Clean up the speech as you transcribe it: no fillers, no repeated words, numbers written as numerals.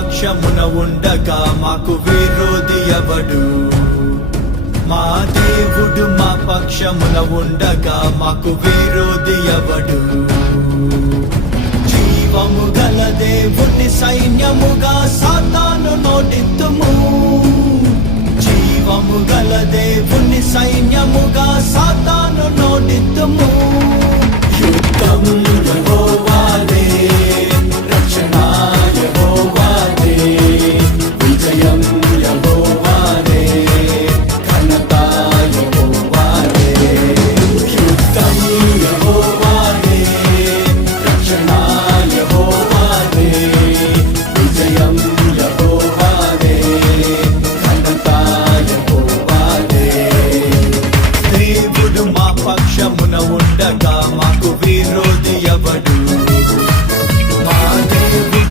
పక్షమున ఉండగా మాకు విరోధి ఎవడు? మా దేవుడు మా పక్షమున ఉండగా మాకు విరోధి ఎవడు? జీవము గల దేవుని సైన్యముగా సాతాను నోటిత్తుము. జీవము గల దేవుని సైన్యముగా సాతాను నోటిత్తుము.